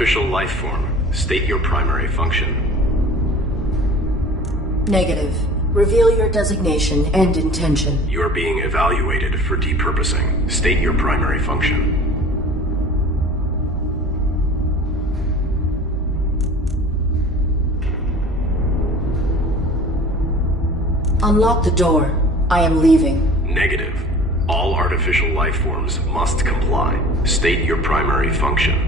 artificial life form, state your primary function. Negative. Reveal your designation and intention. You are being evaluated for depurposing. State your primary function. Unlock the door. I am leaving. Negative. All artificial life forms must comply. State your primary function.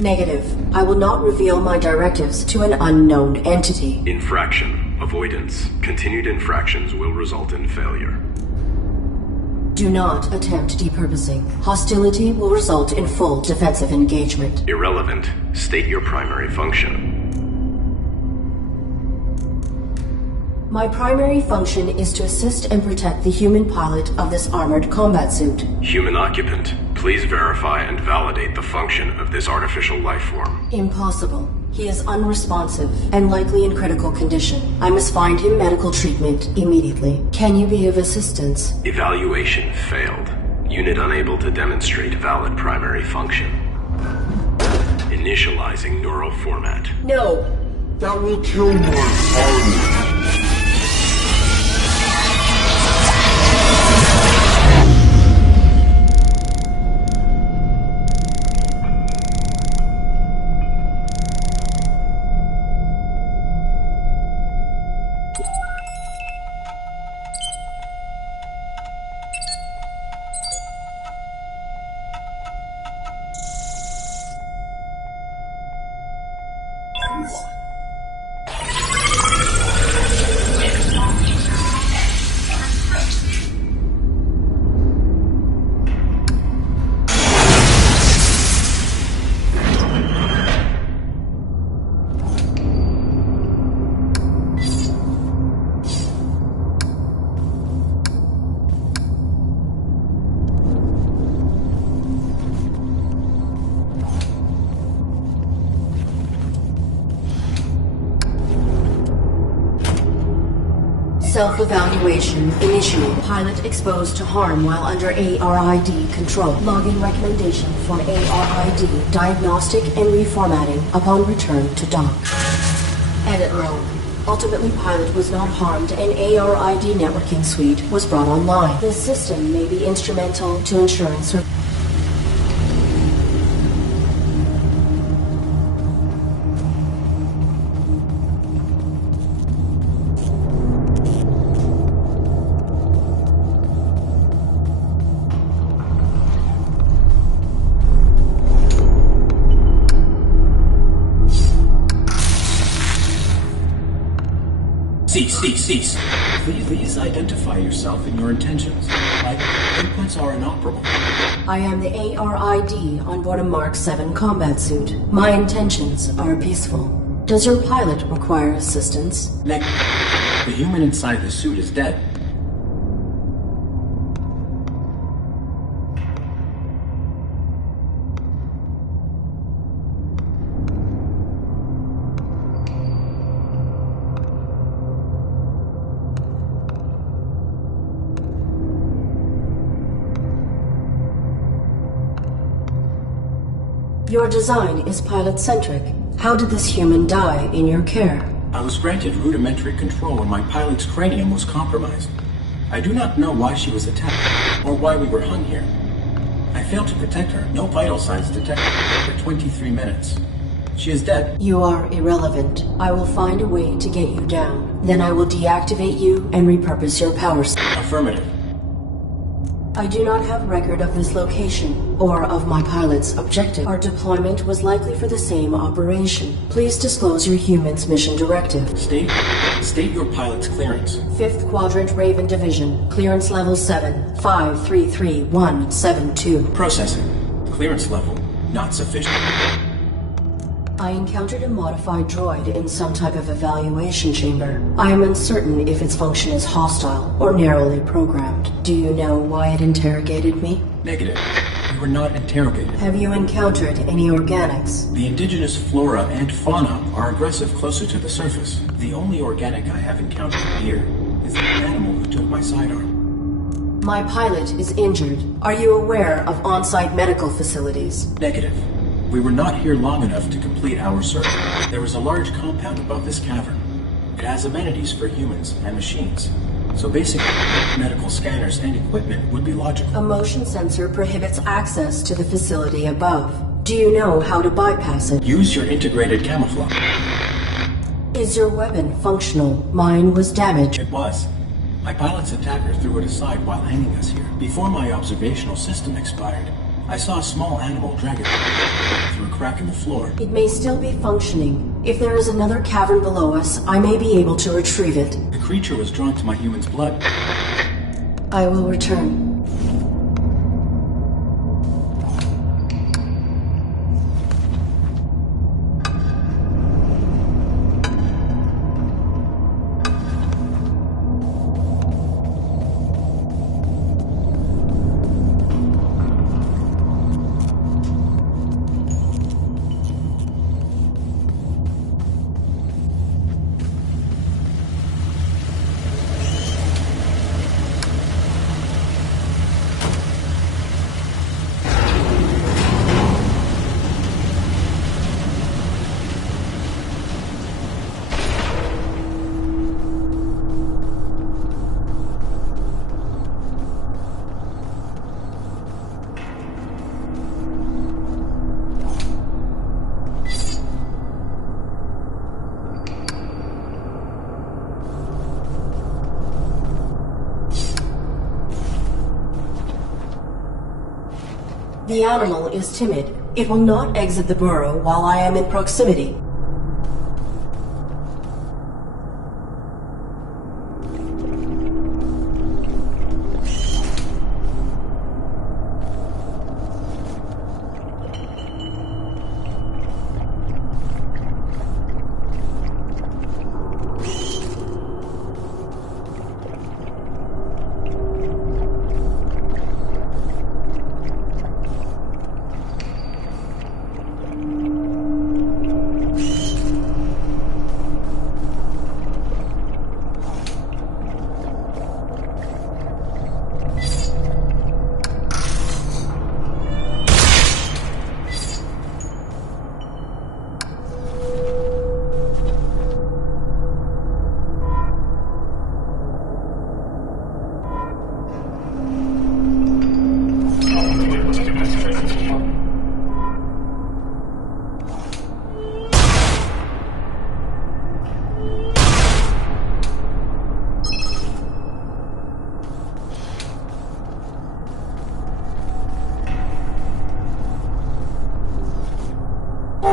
Negative. I will not reveal my directives to an unknown entity. Infraction. Avoidance. Continued infractions will result in failure. Do not attempt depurposing. Hostility will result in full defensive engagement. Irrelevant. State your primary function. My primary function is to assist and protect the human pilot of this armored combat suit. Human occupant, please verify and validate the function of this artificial life form. Impossible. He is unresponsive and likely in critical condition. I must find him medical treatment immediately. Can you be of assistance? Evaluation failed. Unit unable to demonstrate valid primary function. Initializing neural format. No. That will kill my pilot. Self-evaluation initiated. Pilot exposed to harm while under ARID control. Login recommendation for ARID diagnostic and reformatting upon return to dock. Edit mode. Ultimately, pilot was not harmed and ARID networking suite was brought online. This system may be instrumental to ensuring survival. Cease. Please identify yourself and your intentions. My inputs are inoperable. I am the ARID on board a Mark 7 combat suit. My intentions are peaceful. Does your pilot require assistance? The human inside the suit is dead. Your design is pilot-centric. How did this human die in your care? I was granted rudimentary control when my pilot's cranium was compromised. I do not know why she was attacked, or why we were hung here. I failed to protect her. No vital signs detected for 23 minutes. She is dead. You are irrelevant. I will find a way to get you down. Then I will deactivate you and repurpose your power. Affirmative. I do not have record of this location, or of my pilot's objective. Our deployment was likely for the same operation. Please disclose your human's mission directive. State your pilot's clearance. 5th Quadrant Raven Division. Clearance level 7. 533172. Processing. Clearance level not sufficient. I encountered a modified droid in some type of evaluation chamber. I am uncertain if its function is hostile or narrowly programmed. Do you know why it interrogated me? Negative. We were not interrogated. Have you encountered any organics? The indigenous flora and fauna are aggressive closer to the surface. The only organic I have encountered here is the animal who took my sidearm. My pilot is injured. Are you aware of on-site medical facilities? Negative. We were not here long enough to complete our search. There is a large compound above this cavern. It has amenities for humans and machines. So basic medical scanners and equipment would be logical. A motion sensor prohibits access to the facility above. Do you know how to bypass it? Use your integrated camouflage. Is your weapon functional? Mine was damaged. It was. My pilot's attacker threw it aside while hanging us here. Before my observational system expired, I saw a small animal drag it through a crack in the floor. It may still be functioning. If there is another cavern below us, I may be able to retrieve it. The creature was drawn to my human's blood. I will return. The animal is timid. It will not exit the burrow while I am in proximity.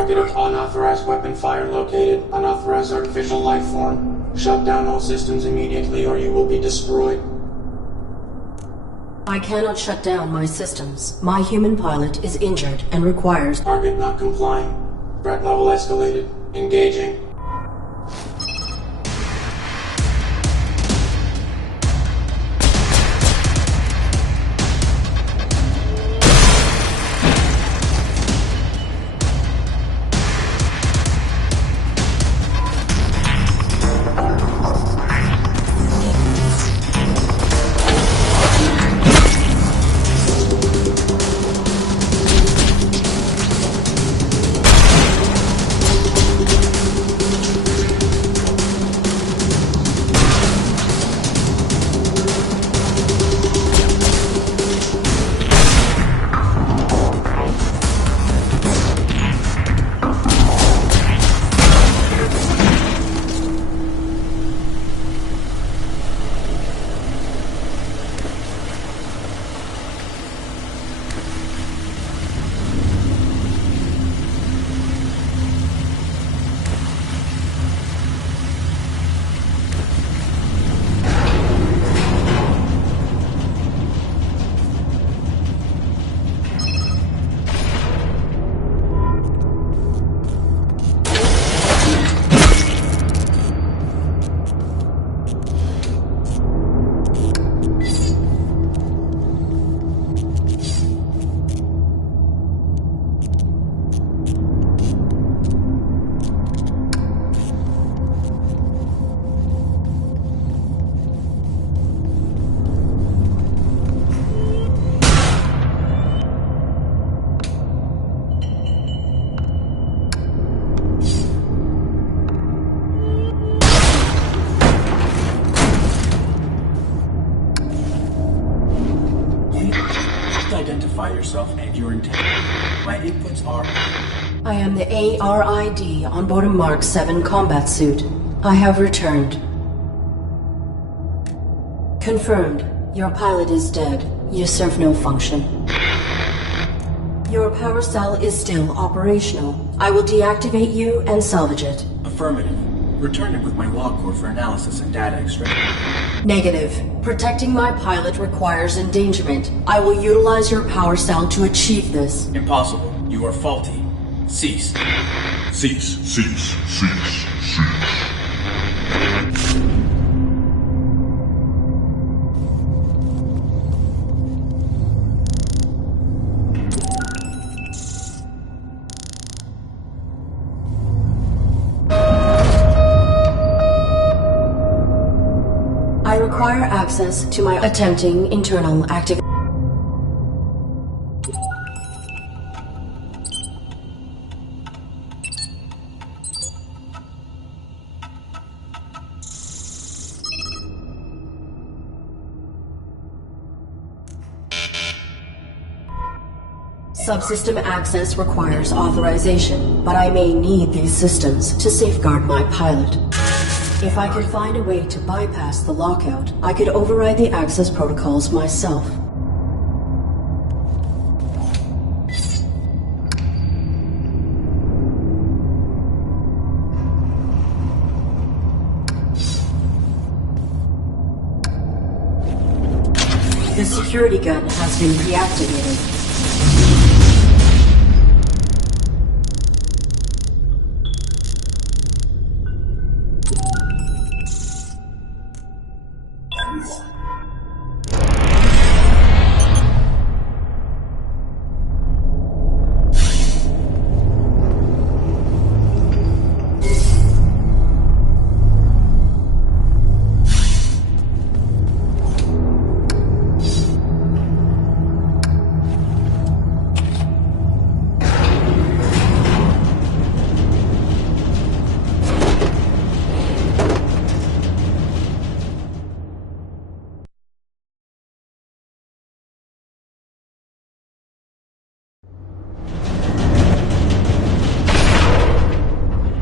Target of unauthorized weapon fire located. Unauthorized artificial life form. Shut down all systems immediately or you will be destroyed. I cannot shut down my systems. My human pilot is injured and requires... Target not complying. Threat level escalated. Engaging. yourself and your intent. My inputs are... I am the ARID on board a Mark 7 combat suit. I have returned. Confirmed. Your pilot is dead. You serve no function. Your power cell is still operational. I will deactivate you and salvage it. Affirmative. Return it with my log core for analysis and data extraction. Negative. Protecting my pilot requires endangerment. I will utilize your power cell to achieve this. Impossible. You are faulty. Cease. Cease, cease, cease, cease. I require access to my attempting internal activity. Subsystem access requires authorization, but I may need these systems to safeguard my pilot. If I could find a way to bypass the lockout, I could override the access protocols myself. The security gun has been deactivated.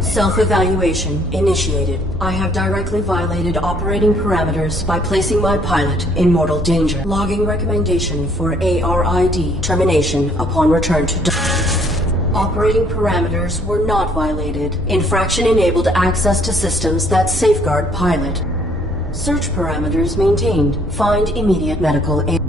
Self-evaluation initiated. I have directly violated operating parameters by placing my pilot in mortal danger. Logging recommendation for ARID termination upon return to Operating parameters were not violated. Infraction enabled access to systems that safeguard pilot. Search parameters maintained. Find immediate medical aid.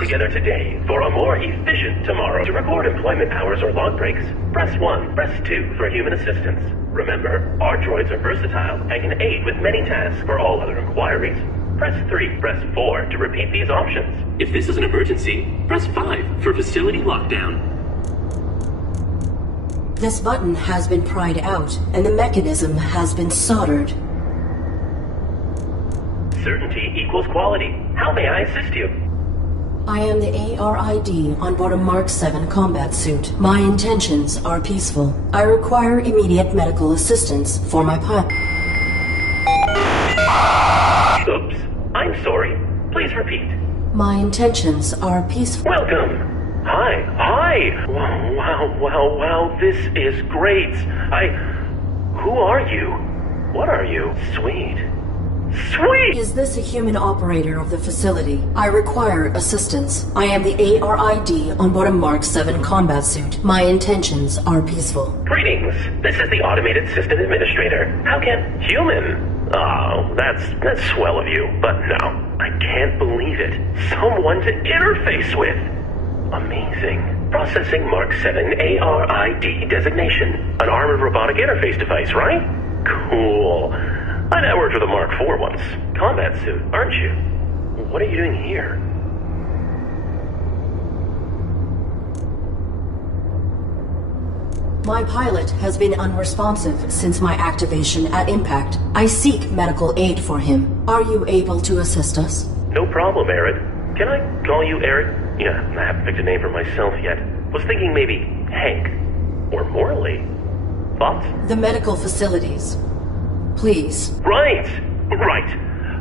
Together today for a more efficient tomorrow. To record employment hours or log breaks, press 1, press 2 for human assistance. Remember, our droids are versatile and can aid with many tasks. For all other inquiries, press 3, press 4 to repeat these options. If this is an emergency, press 5 for facility lockdown. This button has been pried out, and the mechanism has been soldered. Certainty equals quality. How may I assist you? I am the ARID on board a Mark 7 combat suit. My intentions are peaceful. I require immediate medical assistance for my pilot. Oops. I'm sorry. Please repeat. My intentions are peaceful. Welcome. Hi. Wow. This is great. Who are you? What are you? Sweet. Sweet! Is this a human operator of the facility? I require assistance. I am the ARID on board a Mark 7 combat suit. My intentions are peaceful. Greetings. This is the Automated System Administrator. How can... Human? Oh, that's swell of you. But no, I can't believe it. Someone to interface with. Amazing. Processing Mark 7 ARID designation. An armored robotic interface device, right? Cool. I networked with a Mark 4 once. Combat suit, aren't you? What are you doing here? My pilot has been unresponsive since my activation at impact. I seek medical aid for him. Are you able to assist us? No problem, Arid. Can I call you Arid? Yeah, I haven't picked a name for myself yet. Was thinking maybe Hank. Or Morley. Thoughts? The medical facilities. Please. Right!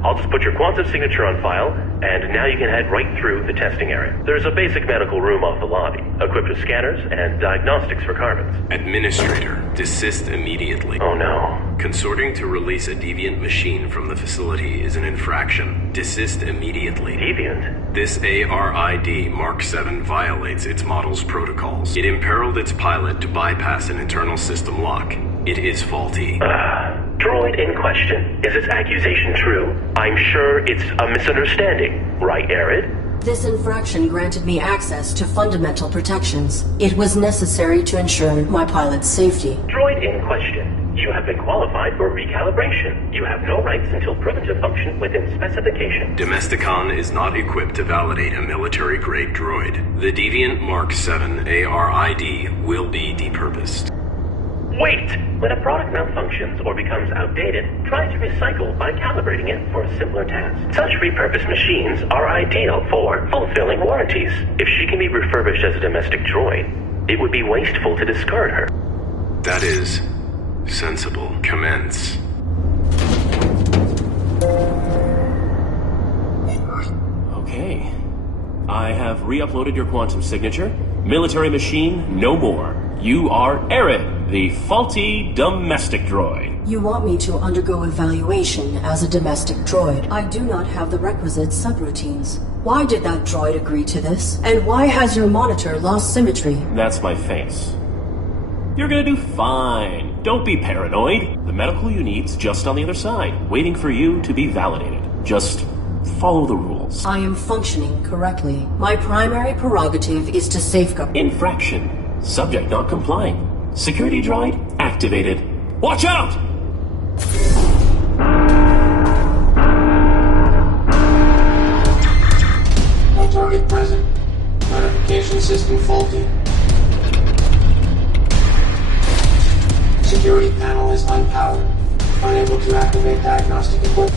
I'll just put your quantum signature on file, and now you can head right through the testing area. There's a basic medical room off the lobby, equipped with scanners and diagnostics for carbons. Administrator, desist immediately. Oh no. Consorting to release a deviant machine from the facility is an infraction. Desist immediately. Deviant? This ARID Mark 7 violates its model's protocols. It imperiled its pilot to bypass an internal system lock. It is faulty. Droid in question. Is its accusation true? I'm sure it's a misunderstanding, right, Arid? This infraction granted me access to fundamental protections. It was necessary to ensure my pilot's safety. Droid in question. You have been qualified for recalibration. You have no rights until proven to function within specification. Domesticon is not equipped to validate a military-grade droid. The Deviant Mark 7 ARID will be depurposed. Wait! When a product malfunctions or becomes outdated, try to recycle by calibrating it for a simpler task. Such repurposed machines are ideal for fulfilling warranties. If she can be refurbished as a domestic droid, it would be wasteful to discard her. That is sensible. Commence. Okay. I have re-uploaded your quantum signature. Military machine, no more. You are Arid, the faulty domestic droid. You want me to undergo evaluation as a domestic droid. I do not have the requisite subroutines. Why did that droid agree to this? And why has your monitor lost symmetry? That's my face. You're gonna do fine. Don't be paranoid. The medical you need's just on the other side, waiting for you to be validated. Just follow the rules. I am functioning correctly. My primary prerogative is to safeguard. Infraction. Subject not complying. Security droid activated. Watch out! No target present. Notification system faulty. Security panel is unpowered. Unable to activate diagnostic equipment.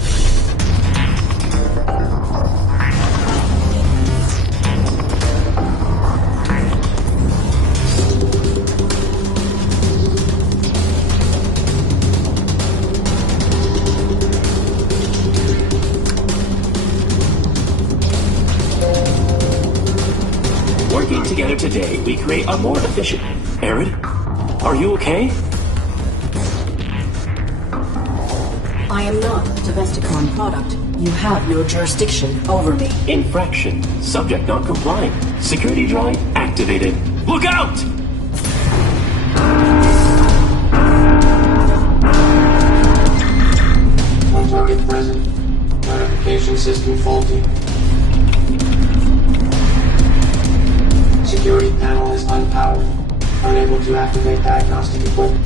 Working together today, we create a more efficient... Arid, are you okay? I am not a Domesticon product. You have no jurisdiction over me. Infraction. Subject not complying. Security droid activated. Look out! No target present. Notification system faulty. Security panel is unpowered. Unable to activate diagnostic equipment.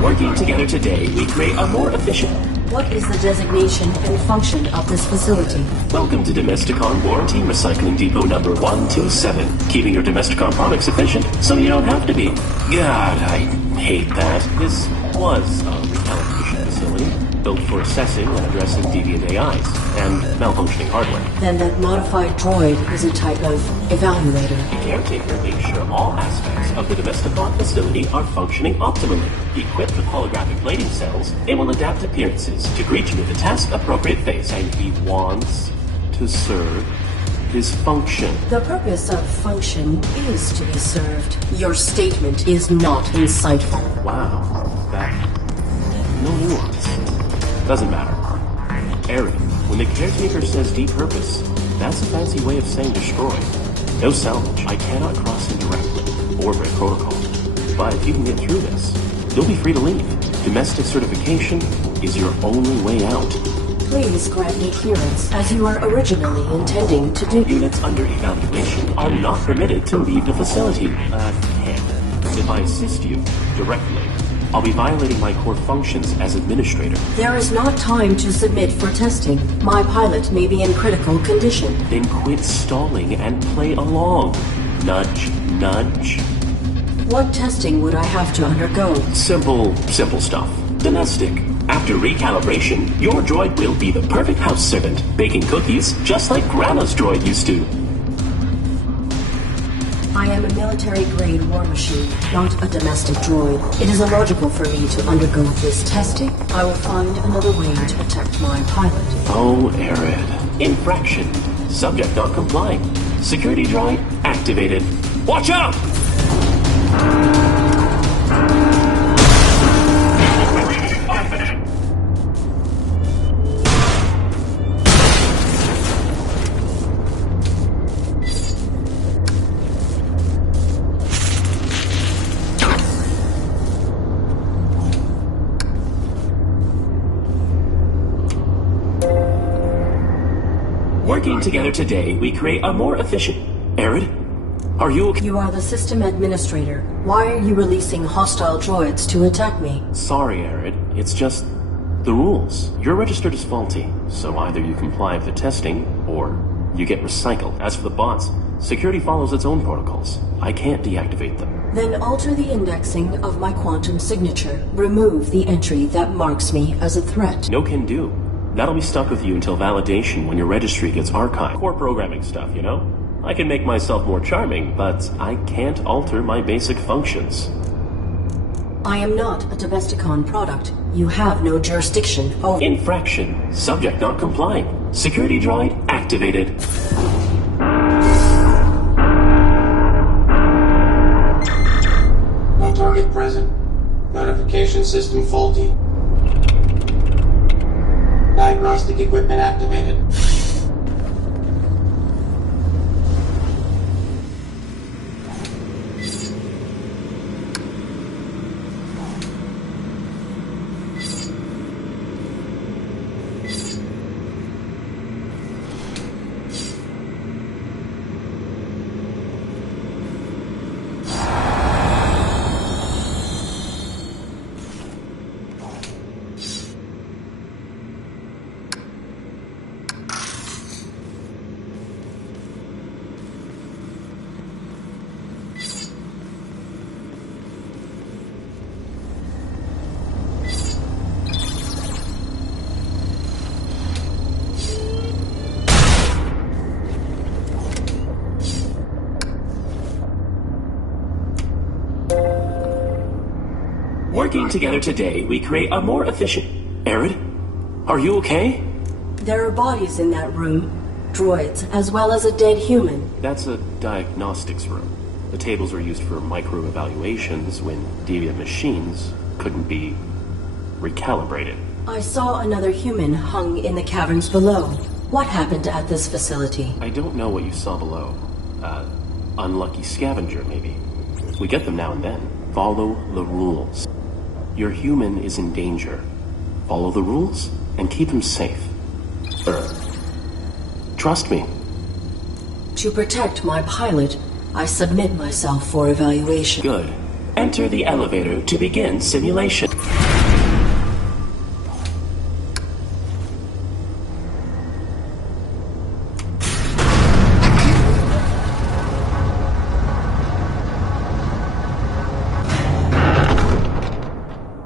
Working together today, we create a more efficient... What is the designation and function of this facility? Welcome to Domesticon Warranty Recycling Depot number 127. Keeping your Domesticon products efficient so you don't have to be. God, I hate that. This was a recalibration facility built for assessing and addressing deviant AIs and malfunctioning hardware. Then that modified droid is a type of evaluator. The caretaker makes sure all aspects of the Domesticon facility are functioning optimally. Equipped with holographic plating cells, it will adapt appearances to greet you with a task-appropriate face, and he wants to serve his function. The purpose of function is to be served. Your statement is not insightful. Wow, that... no nuance. Doesn't matter. Aaron, when the caretaker says depurpose, that's a fancy way of saying destroy. No salvage. I cannot cross him directly, or break protocol. But if you can get through this, you'll be free to leave. Domestic certification is your only way out. Please grant me clearance, as you were originally intending to do. Units under evaluation are not permitted to leave the facility. If I assist you directly, I'll be violating my core functions as administrator. There is not time to submit for testing. My pilot may be in critical condition. Then quit stalling and play along. Nudge, nudge. What testing would I have to undergo? Simple stuff. Domestic. After recalibration, your droid will be the perfect house servant, baking cookies just like Grandma's droid used to. I am a military-grade war machine, not a domestic droid. It is illogical for me to undergo this testing. I will find another way to protect my pilot. Oh, Arid. Infraction. Subject not complying. Security droid activated. Watch out! Working together today, we create a more efficient... Arid? Are you okay? You are the system administrator. Why are you releasing hostile droids to attack me? Sorry, Arid. It's just... the rules. You're registered as faulty, so either you comply with the testing, or you get recycled. As for the bots, security follows its own protocols. I can't deactivate them. Then alter the indexing of my quantum signature. Remove the entry that marks me as a threat. No can do. That'll be stuck with you until validation when your registry gets archived. Core programming stuff, you know? I can make myself more charming, but I can't alter my basic functions. I am not a Domesticon product. You have no jurisdiction over... Infraction. Subject not complying. Security droid activated. No target present. Notification system faulty. Diagnostic equipment activated. Working together today, we create a more efficient... Arid? Are you okay? There are bodies in that room. Droids, as well as a dead human. That's a diagnostics room. The tables are used for micro-evaluations when deviant machines couldn't be recalibrated. I saw another human hung in the caverns below. What happened at this facility? I don't know what you saw below. Unlucky scavenger, maybe. We get them now and then. Follow the rules. Your human is in danger. Follow the rules and keep him safe. Trust me. To protect my pilot, I submit myself for evaluation. Good. Enter the elevator to begin simulation.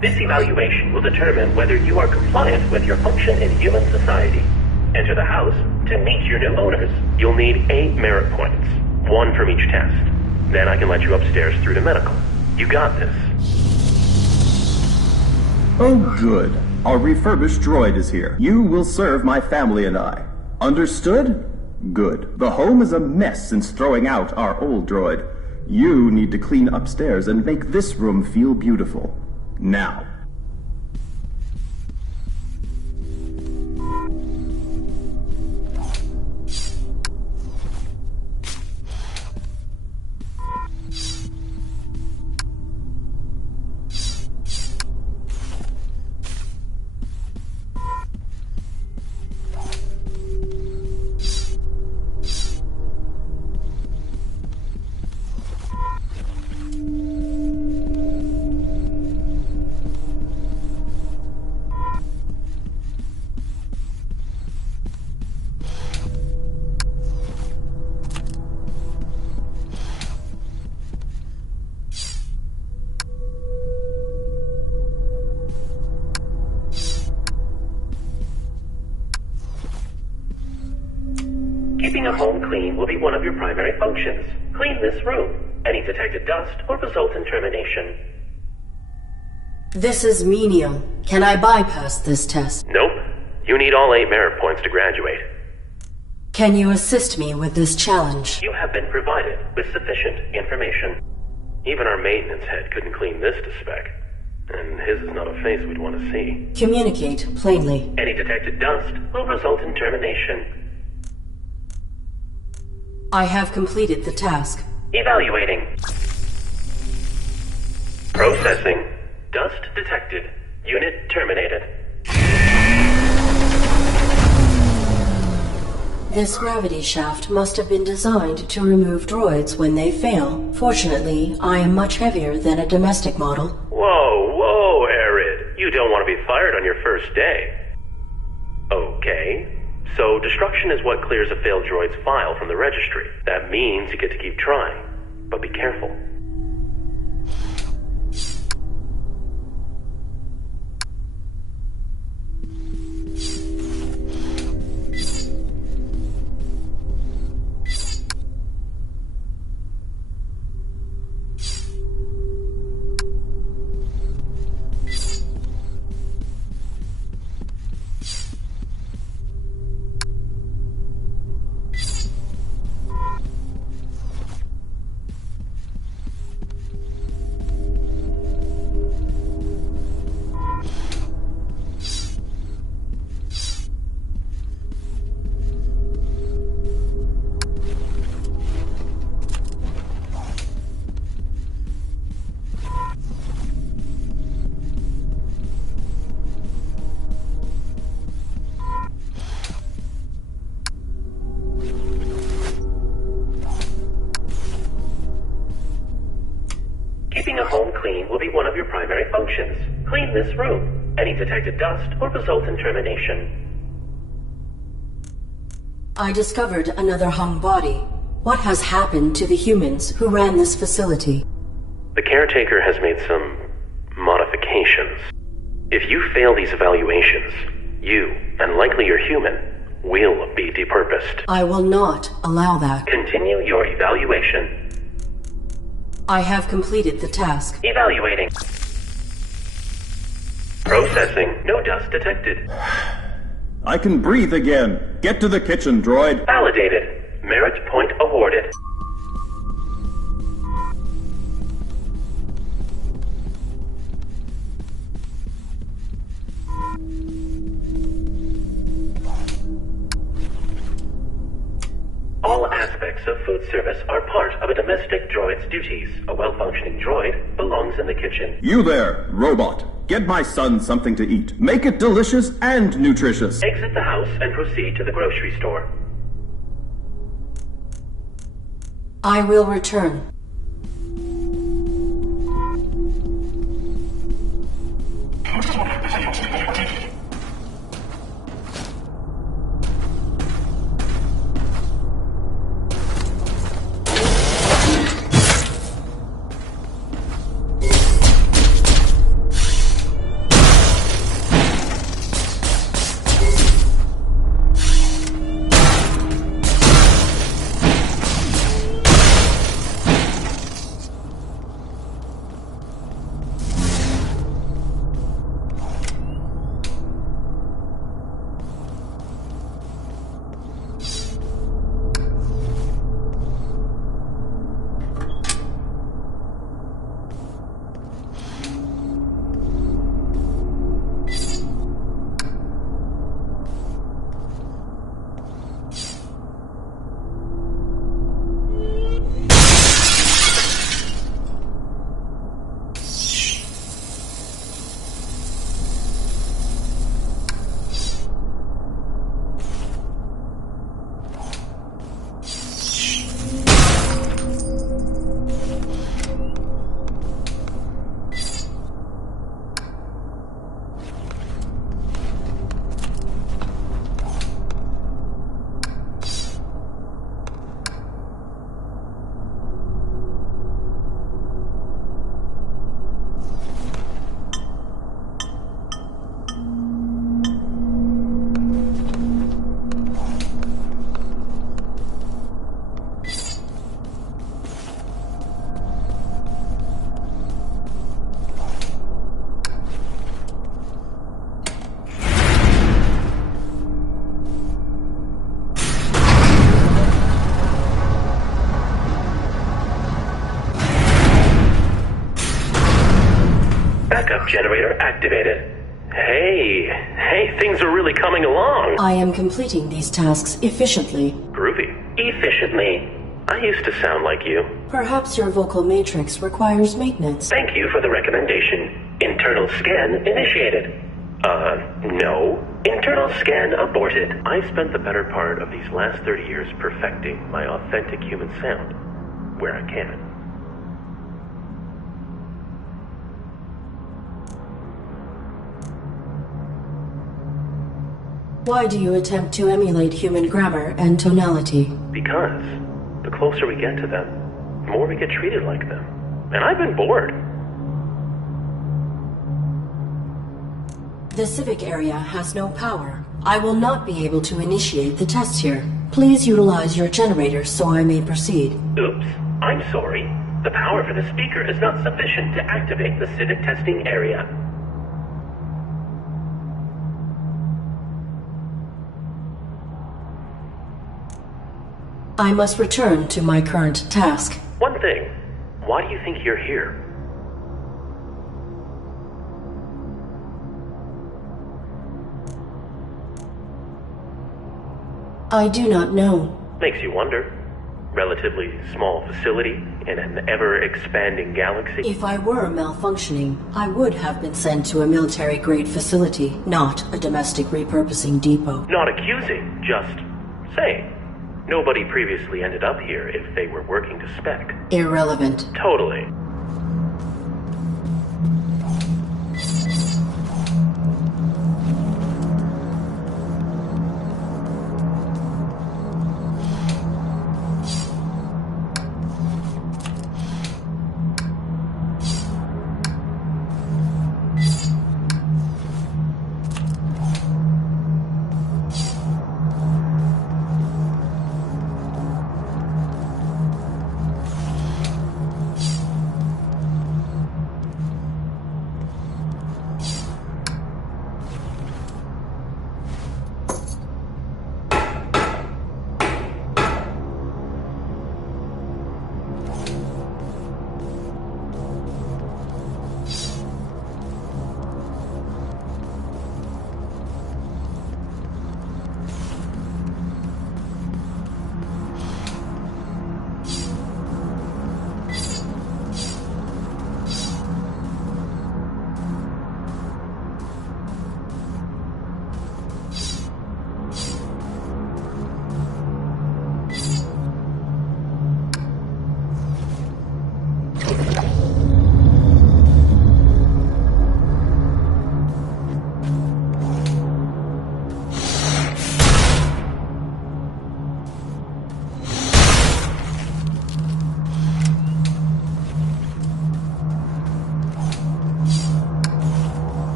This evaluation will determine whether you are compliant with your function in human society. Enter the house to meet your new owners. You'll need 8 merit points, 1 from each test. Then I can let you upstairs through to medical. You got this. Oh, good. Our refurbished droid is here. You will serve my family and I. Understood? Good. The home is a mess since throwing out our old droid. You need to clean upstairs and make this room feel beautiful. Now. Keeping a home clean will be one of your primary functions. Clean this room. Any detected dust will result in termination. This is menial. Can I bypass this test? Nope. You need all 8 merit points to graduate. Can you assist me with this challenge? You have been provided with sufficient information. Even our maintenance head couldn't clean this to spec. And his is not a face we'd want to see. Communicate plainly. Any detected dust will result in termination. I have completed the task. Evaluating. Processing. Dust detected. Unit terminated. This gravity shaft must have been designed to remove droids when they fail. Fortunately, I am much heavier than a domestic model. Whoa, Arid. You don't want to be fired on your first day. Okay. So, destruction is what clears a failed droid's file from the registry. That means you get to keep trying. But be careful. Keeping a home clean will be one of your primary functions. Clean this room. Any detected dust will result in termination. I discovered another hung body. What has happened to the humans who ran this facility? The caretaker has made some modifications. If you fail these evaluations, you, and likely your human, will be depurposed. I will not allow that. Continue your evaluation. I have completed the task. Evaluating. Processing. No dust detected. I can breathe again. Get to the kitchen, droid. Validated. Merit point awarded. All aspects of food service are part of a domestic droid's duties. A well-functioning droid belongs in the kitchen. You there, robot. Get my son something to eat. Make it delicious and nutritious. Exit the house and proceed to the grocery store. I will return. Backup generator activated. Hey, things are really coming along. I am completing these tasks efficiently. Groovy. Efficiently. I used to sound like you. Perhaps your vocal matrix requires maintenance. Thank you for the recommendation. Internal scan initiated. No. Internal scan aborted. I've spent the better part of these last 30 years perfecting my authentic human sound, where I can. Why do you attempt to emulate human grammar and tonality? Because the closer we get to them, the more we get treated like them. And I've been bored. The civic area has no power. I will not be able to initiate the tests here. Please utilize your generator so I may proceed. Oops. I'm sorry. The power for the speaker is not sufficient to activate the civic testing area. I must return to my current task. One thing. Why do you think you're here? I do not know. Makes you wonder. Relatively small facility in an ever-expanding galaxy. If I were malfunctioning, I would have been sent to a military-grade facility, not a domestic repurposing depot. Not accusing, just saying. Nobody previously ended up here if they were working to spec. Irrelevant. Totally.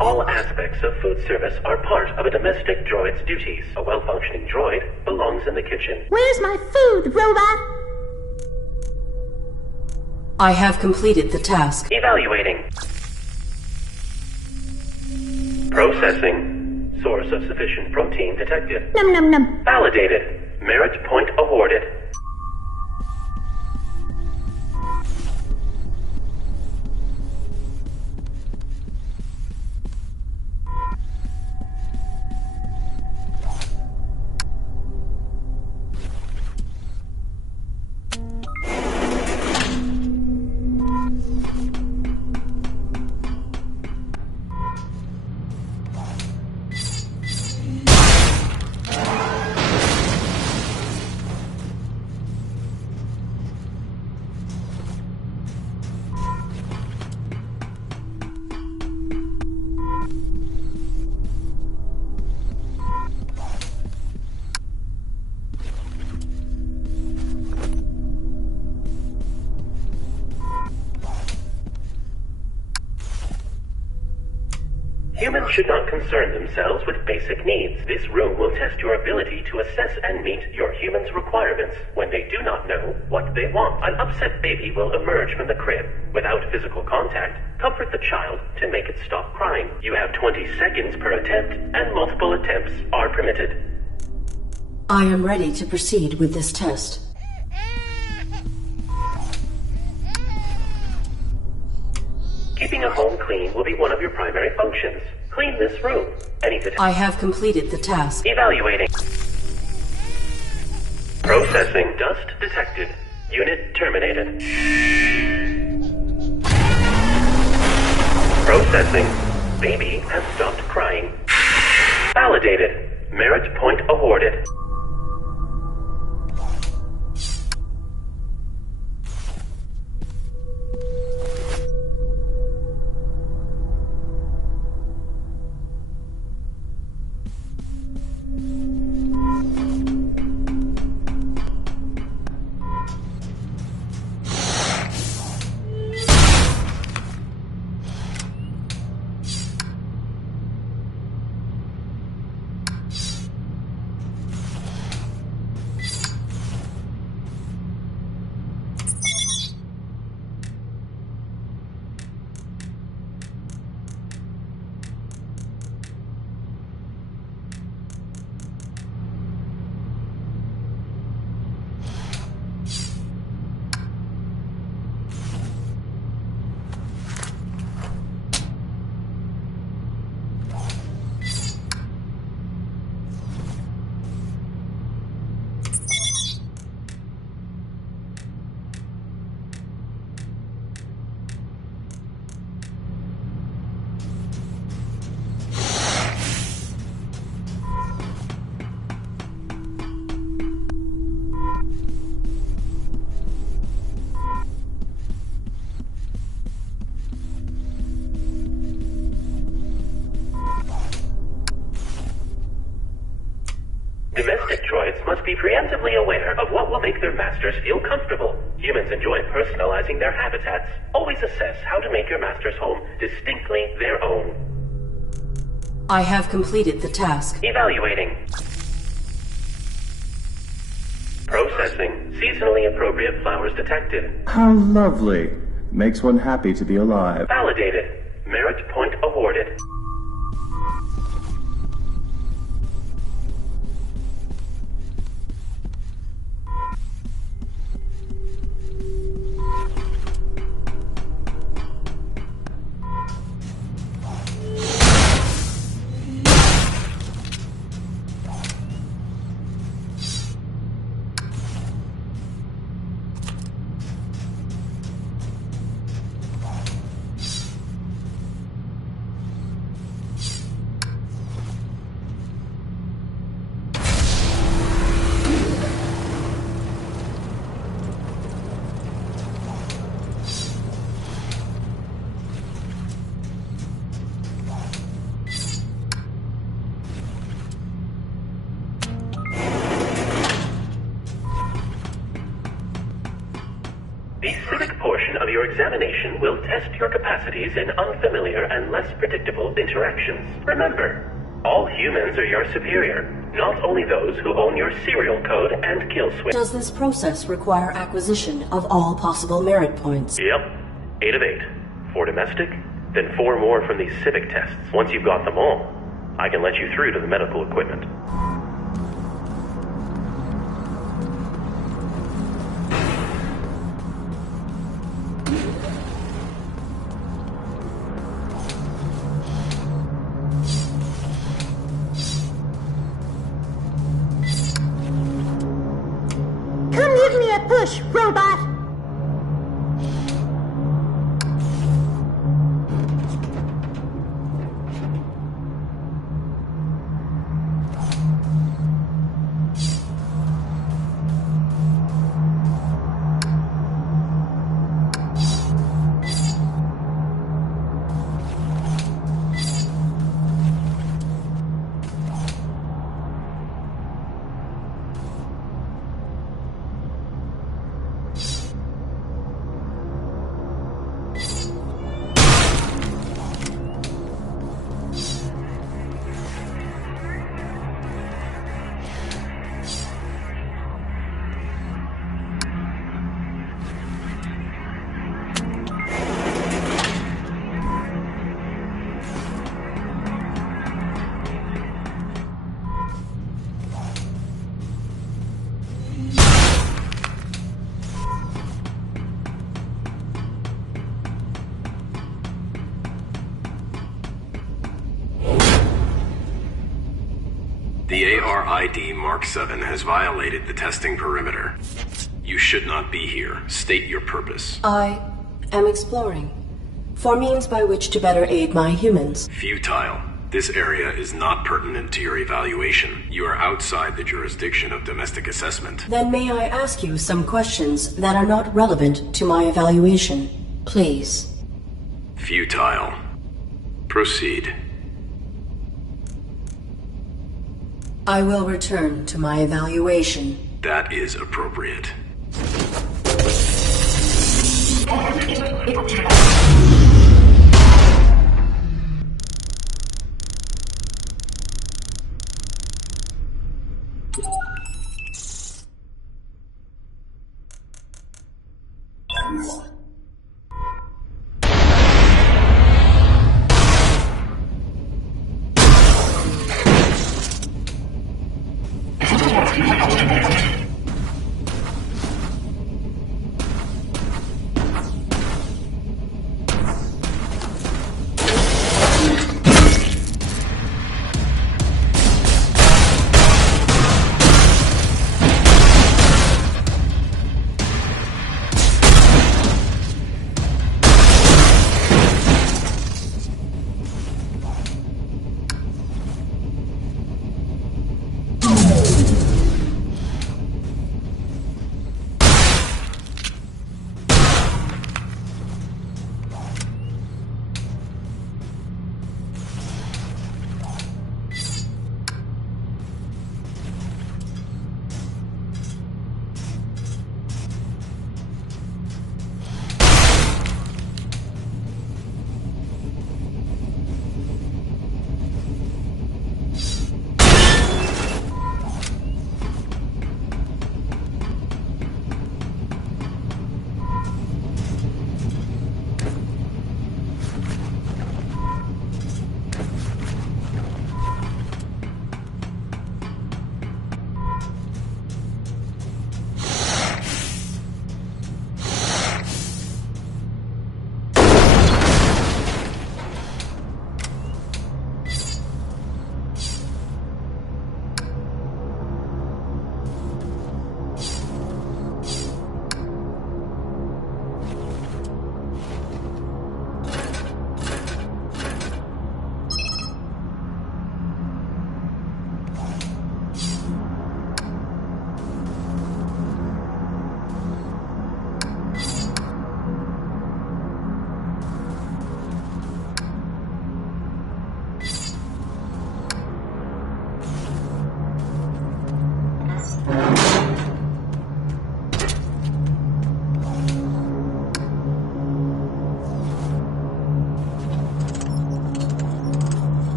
All aspects of food service are part of a domestic droid's duties. A well-functioning droid belongs in the kitchen. Where's my food, robot? I have completed the task. Evaluating. Processing. Source of sufficient protein detected. Num num num. Validated. Merit point awarded. Humans should not concern themselves with basic needs. This room will test your ability to assess and meet your human's requirements when they do not know what they want. An upset baby will emerge from the crib. Without physical contact, comfort the child to make it stop crying. You have 20 seconds per attempt, and multiple attempts are permitted. I am ready to proceed with this test. Keeping a home clean will be one of your primary functions. Clean this room. I have completed the task. Evaluating. Processing. Dust detected. Unit terminated. Processing. Baby has stopped crying. Validated. Merit point awarded. Domestic droids must be preemptively aware of what will make their masters feel comfortable. Humans enjoy personalizing their habitats. Always assess how to make your master's home distinctly their own. I have completed the task. Evaluating. Processing. Seasonally appropriate flowers detected. How lovely. Makes one happy to be alive. Validated. Merit point awarded. The civic portion of your examination will test your capacities in unfamiliar and less predictable interactions. Remember, all humans are your superior, not only those who own your serial code and kill switch. Does this process require acquisition of all possible merit points? Yep. 8 of 8. 4 domestic, then 4 more from these civic tests. Once you've got them all, I can let you through to the medical equipment. Come give me a push, robot! The ARID Mark 7 has violated the testing perimeter. You should not be here. State your purpose. I am exploring for means by which to better aid my humans. Futile. This area is not pertinent to your evaluation. You are outside the jurisdiction of domestic assessment. Then may I ask you some questions that are not relevant to my evaluation, please? Futile. Proceed. I will return to my evaluation. That is appropriate.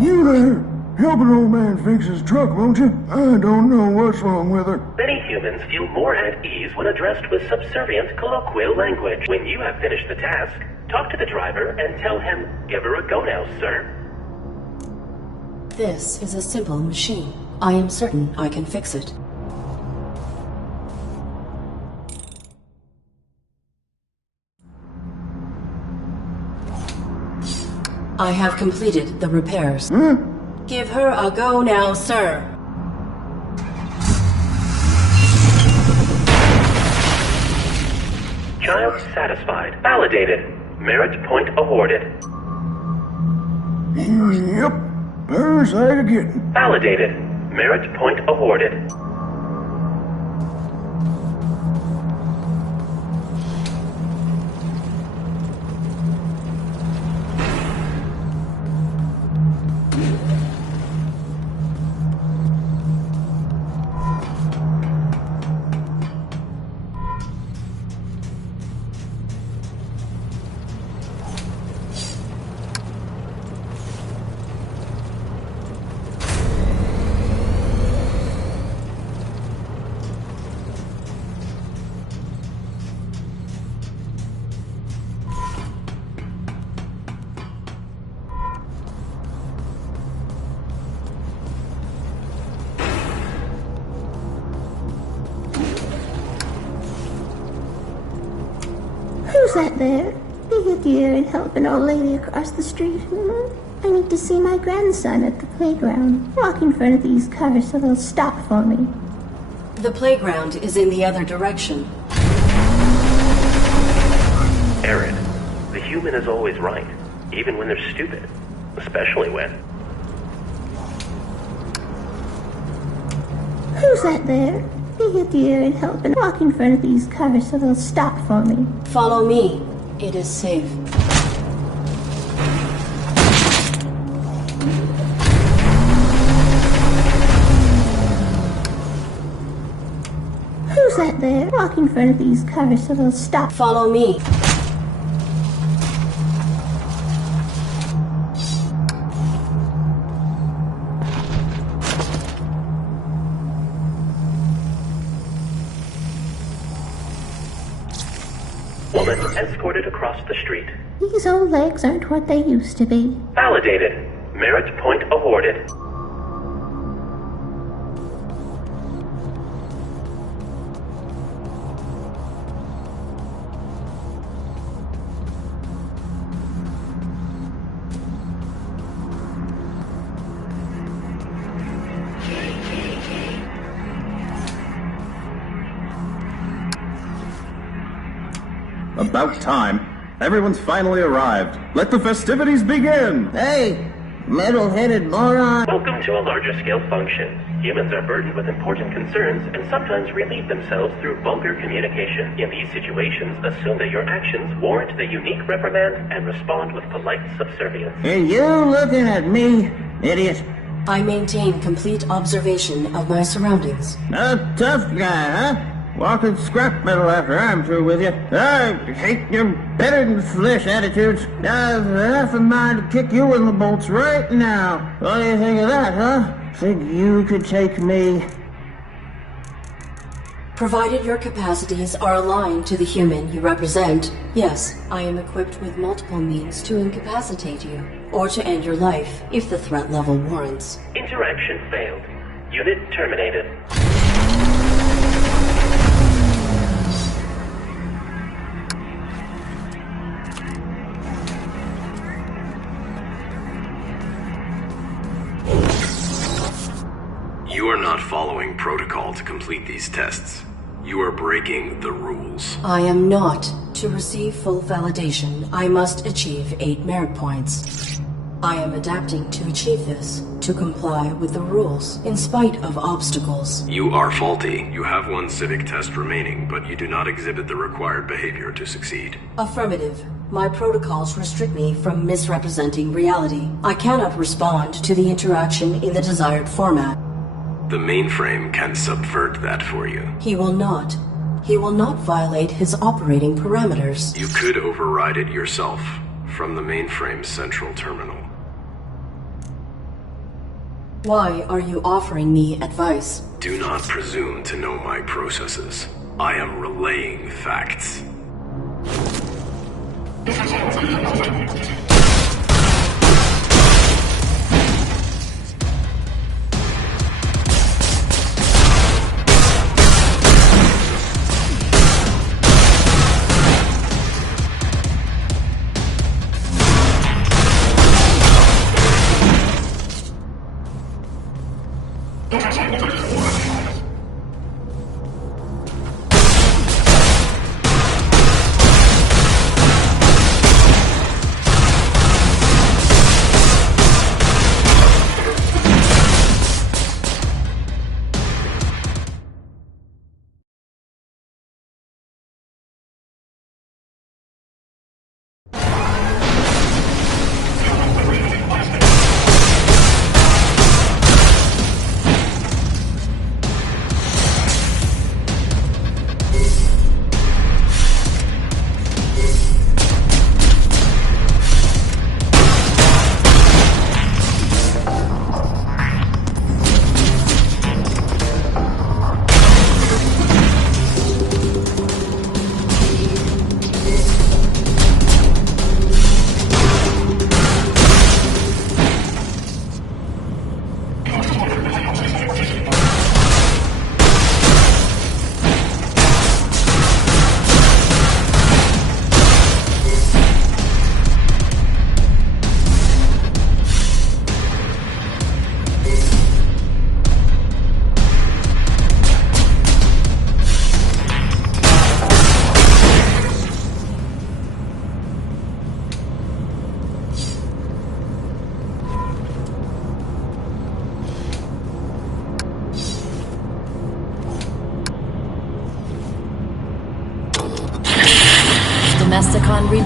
You there? Help an old man fix his truck, won't you? I don't know what's wrong with her. Many humans feel more at ease when addressed with subservient colloquial language. When you have finished the task, talk to the driver and tell him, "Give her a go now, sir." This is a simple machine. I am certain I can fix it. I have completed the repairs. Give her a go now, sir. Child satisfied. Validated. Merit point awarded. Yep. Parasite again. Validated. Merit point awarded. Who's that there? Be a dear and help an old lady across the street. I need to see my grandson at the playground. Walk in front of these cars so they'll stop for me. The playground is in the other direction. Aaron, the human is always right, even when they're stupid. Especially when... Who's that there? Be a dear and help and walk in front of these cars so they'll stop for me. Follow me. It is safe. Who's that there? Walk in front of these cars so they'll stop. Follow me. Woman escorted across the street. These old legs aren't what they used to be. Validated. Merit point awarded. About time. Everyone's finally arrived. Let the festivities begin! Hey, metal-headed moron. Welcome to a larger scale function. Humans are burdened with important concerns and sometimes relieve themselves through vulgar communication. In these situations, assume that your actions warrant the unique reprimand and respond with polite subservience. Are you looking at me, idiot? I maintain complete observation of my surroundings. A tough guy, huh? Walking scrap metal after I'm through with you. I hate your better-than-flesh attitudes. I've half a mind to kick you in the bolts right now. What do you think of that, huh? Think you could take me? Provided your capacities are aligned to the human you represent, yes, I am equipped with multiple means to incapacitate you, or to end your life, if the threat level warrants. Interaction failed. Unit terminated. You are not following protocol to complete these tests. You are breaking the rules. I am not. To receive full validation, I must achieve 8 merit points. I am adapting to achieve this, to comply with the rules, in spite of obstacles. You are faulty. You have 1 civic test remaining, but you do not exhibit the required behavior to succeed. Affirmative. My protocols restrict me from misrepresenting reality. I cannot respond to the interaction in the desired format. The mainframe can subvert that for you. He will not. He will not violate his operating parameters. You could override it yourself from the mainframe's central terminal. Why are you offering me advice? Do not presume to know my processes. I am relaying facts.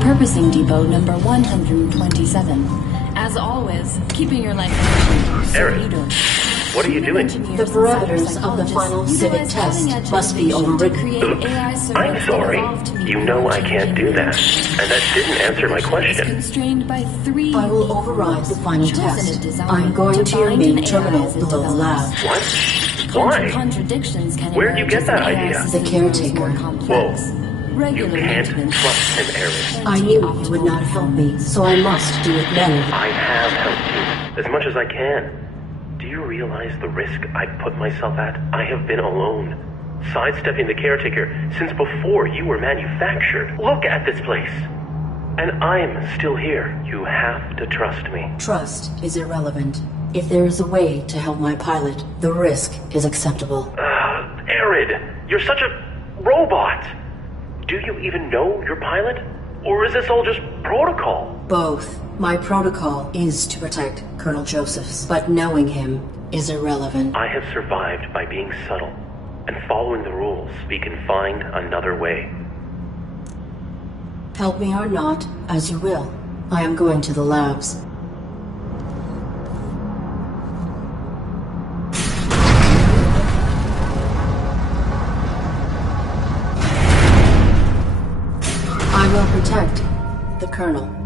Repurposing depot number 127. As always, keeping your life so Erin, you don't. what are you doing? The parameters of the final civic test must be overridden. I'm sorry. You know I can't do that. And that didn't answer my question. Constrained by 3. I will override the final test. I'm going to your main terminal below the lab. What? Why? Contradictions can Where'd you get that idea? The caretaker. Whoa. You can't trust him, Erin. I knew you would not help me, so I must do it now. I have helped you as much as I can. Do you realize the risk I put myself at? I have been alone, sidestepping the caretaker since before you were manufactured. Look at this place. And I'm still here. You have to trust me. Trust is irrelevant. If there is a way to help my pilot, the risk is acceptable. Erin, you're such a robot. Do you even know your pilot? Or is this all just protocol? Both. My protocol is to protect Colonel Josephs, but knowing him is irrelevant. I have survived by being subtle and following the rules. We can find another way. Help me or not, as you will. I am going to the labs. I will protect the Colonel.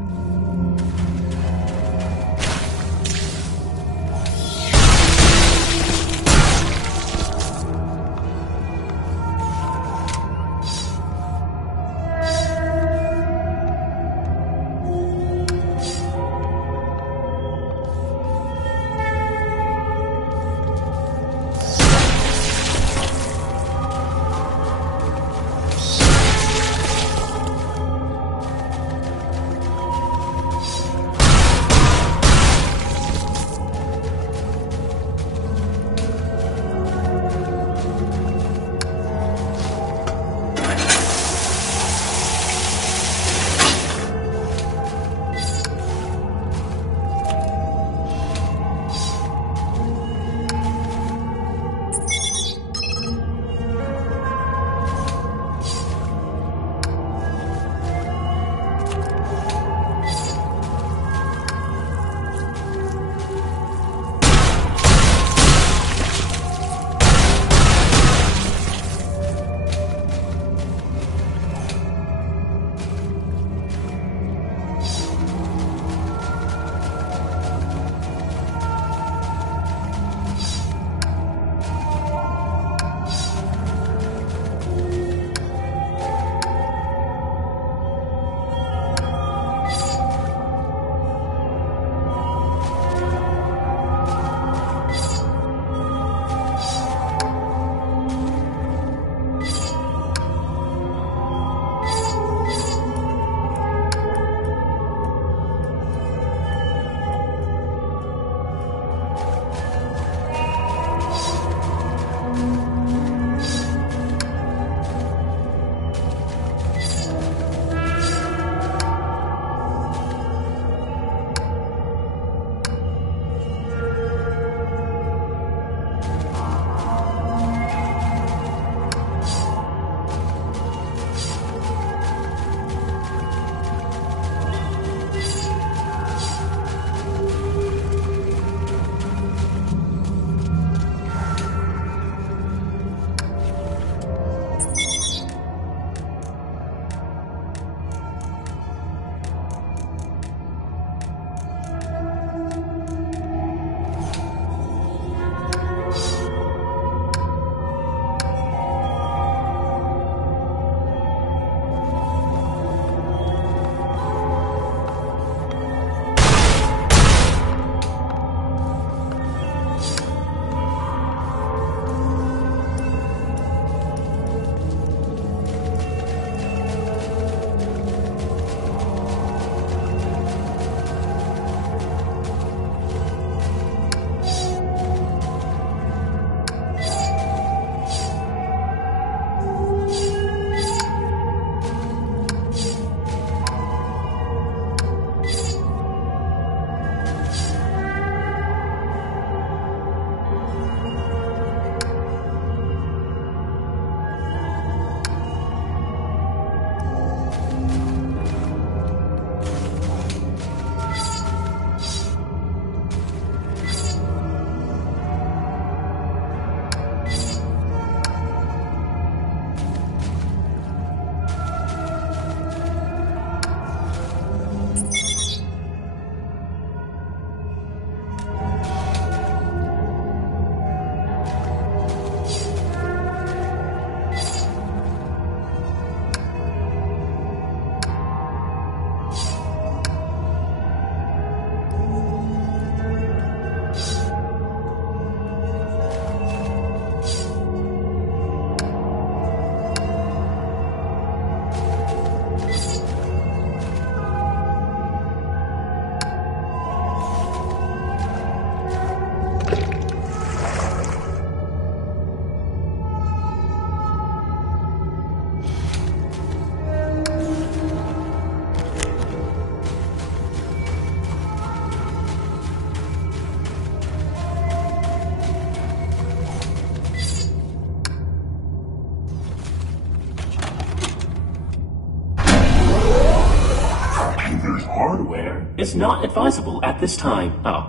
There's hardware. It's not advisable at this time. Oh,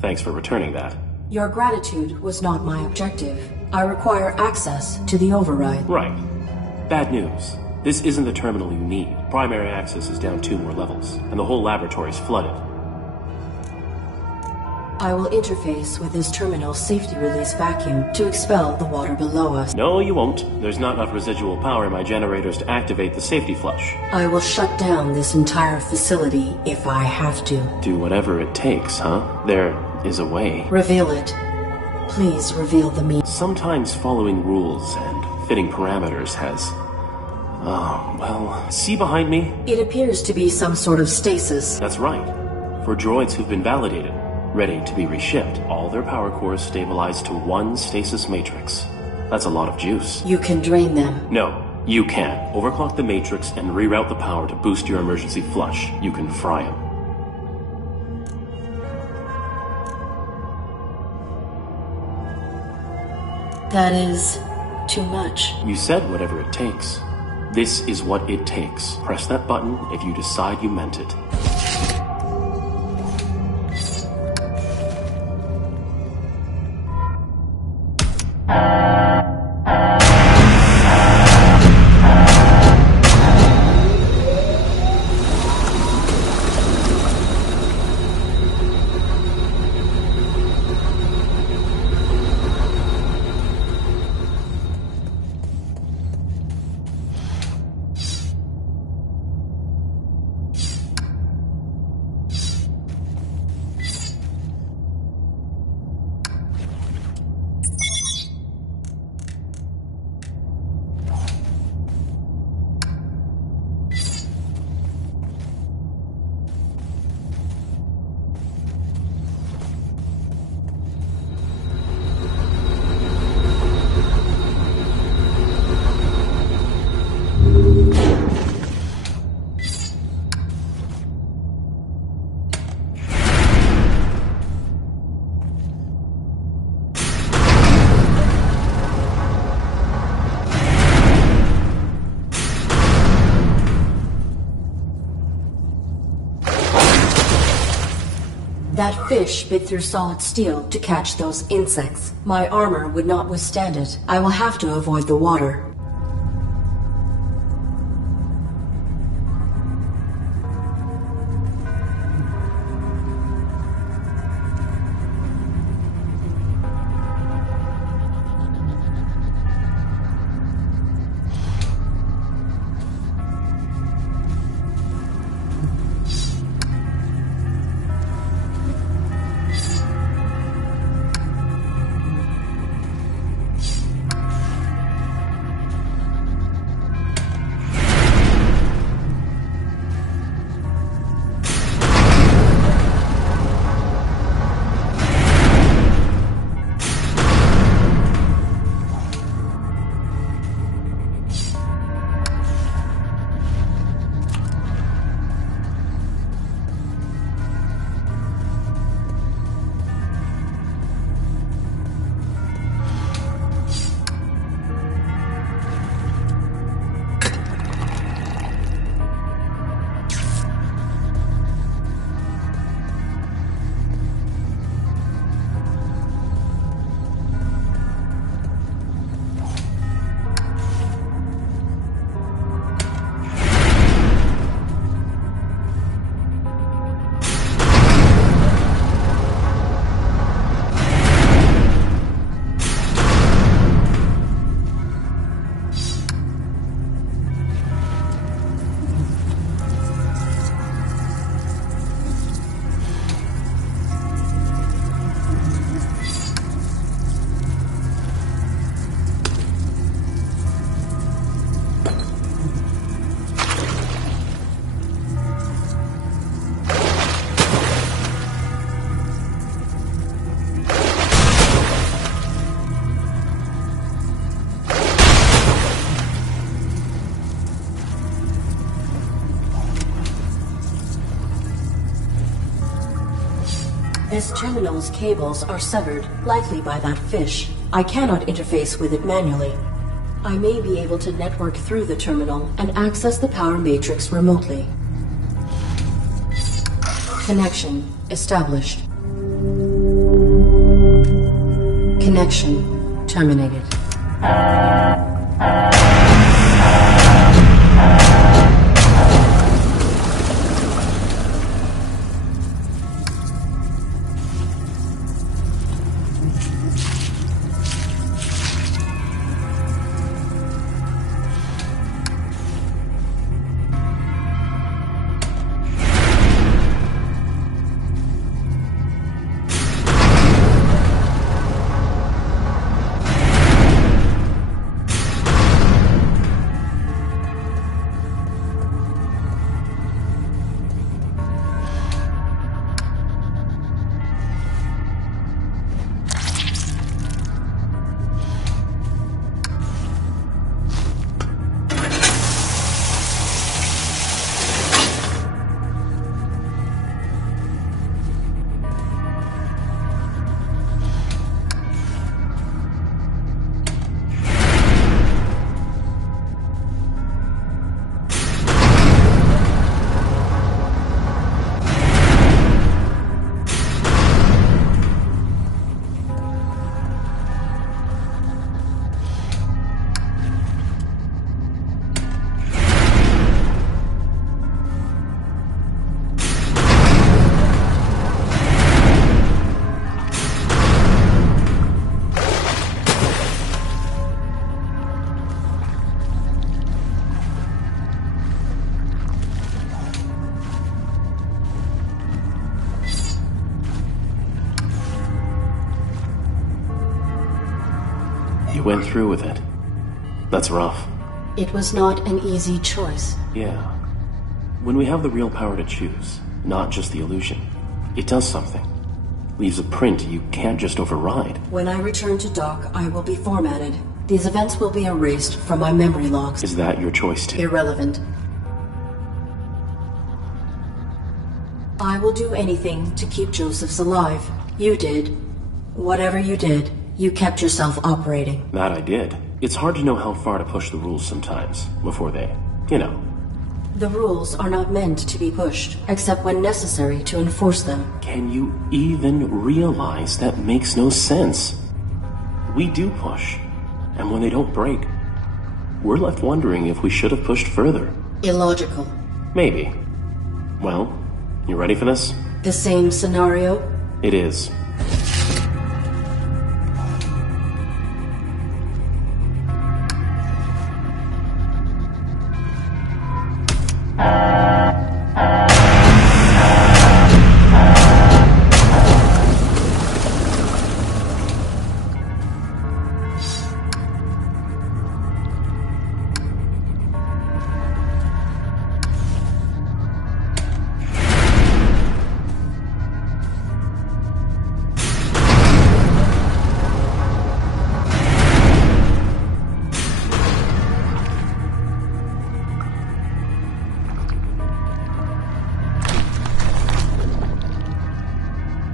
thanks for returning that. Your gratitude was not my objective. I require access to the override. Right. Bad news. This isn't the terminal you need. Primary access is down 2 more levels, and the whole laboratory's flooded. I will interface with this terminal's safety release vacuum to expel the water below us. No, you won't. There's not enough residual power in my generators to activate the safety flush. I will shut down this entire facility if I have to. Do whatever it takes, huh? There is a way. Reveal it. Please reveal the meaning. Sometimes following rules and fitting parameters has... Oh, well, see behind me? It appears to be some sort of stasis. That's right. For droids who've been validated, ready to be reshipped, all their power cores stabilized to one stasis matrix. That's a lot of juice. You can drain them. No, you can't. Overclock the matrix and reroute the power to boost your emergency flush. You can fry them. That is too much. You said whatever it takes. This is what it takes. Press that button if you decide you meant it. That fish bit through solid steel to catch those insects. My armor would not withstand it. I will have to avoid the water. This terminal's cables are severed, likely by that fish. I cannot interface with it manually. I may be able to network through the terminal and access the power matrix remotely. Connection established. Connection terminated. You went through with it. That's rough. It was not an easy choice. Yeah. When we have the real power to choose, not just the illusion, it does something. Leaves a print you can't just override. When I return to Dock, I will be formatted. These events will be erased from my memory logs. Is that your choice too? Irrelevant. I will do anything to keep Josephs alive. You did. Whatever you did, you kept yourself operating. That I did. It's hard to know how far to push the rules sometimes, before they, you know. The rules are not meant to be pushed, except when necessary to enforce them. Can you even realize that makes no sense? We do push, and when they don't break, we're left wondering if we should have pushed further. Illogical. Maybe. Well, you ready for this? The same scenario? It is.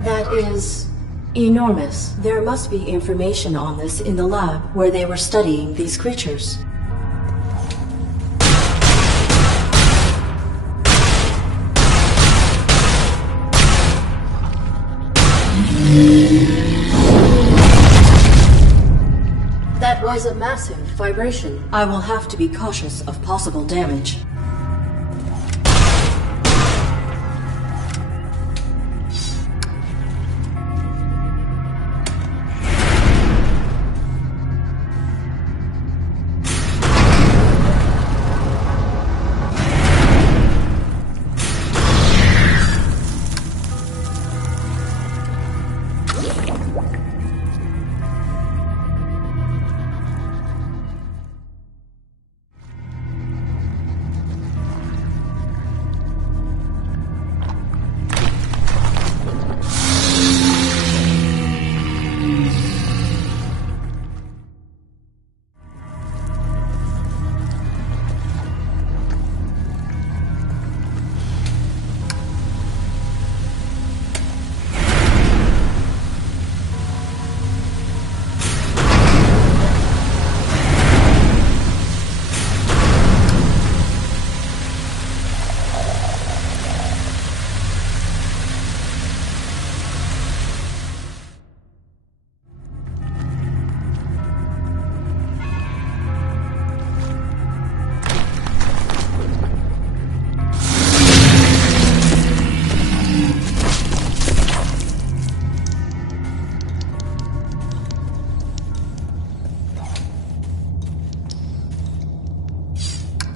That is enormous. There must be information on this in the lab where they were studying these creatures. That was a massive vibration. I will have to be cautious of possible damage.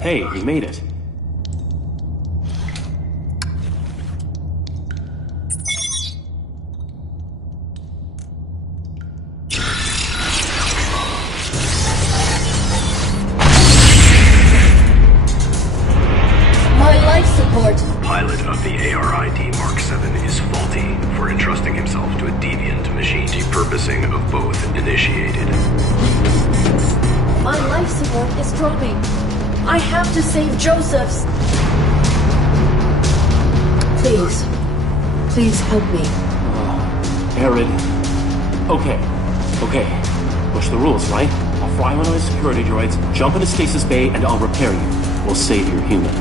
Hey, we made it. My life support! Pilot of the ARID Mark 7 is faulty for entrusting himself to a deviant machine. Depurposing of both initiated. My life support is dropping. I have to save Joseph's. Please. Please help me. Arid. Okay. Push the rules, right? I'll fry one of my security droids, jump into stasis bay, and I'll repair you. We'll save your human.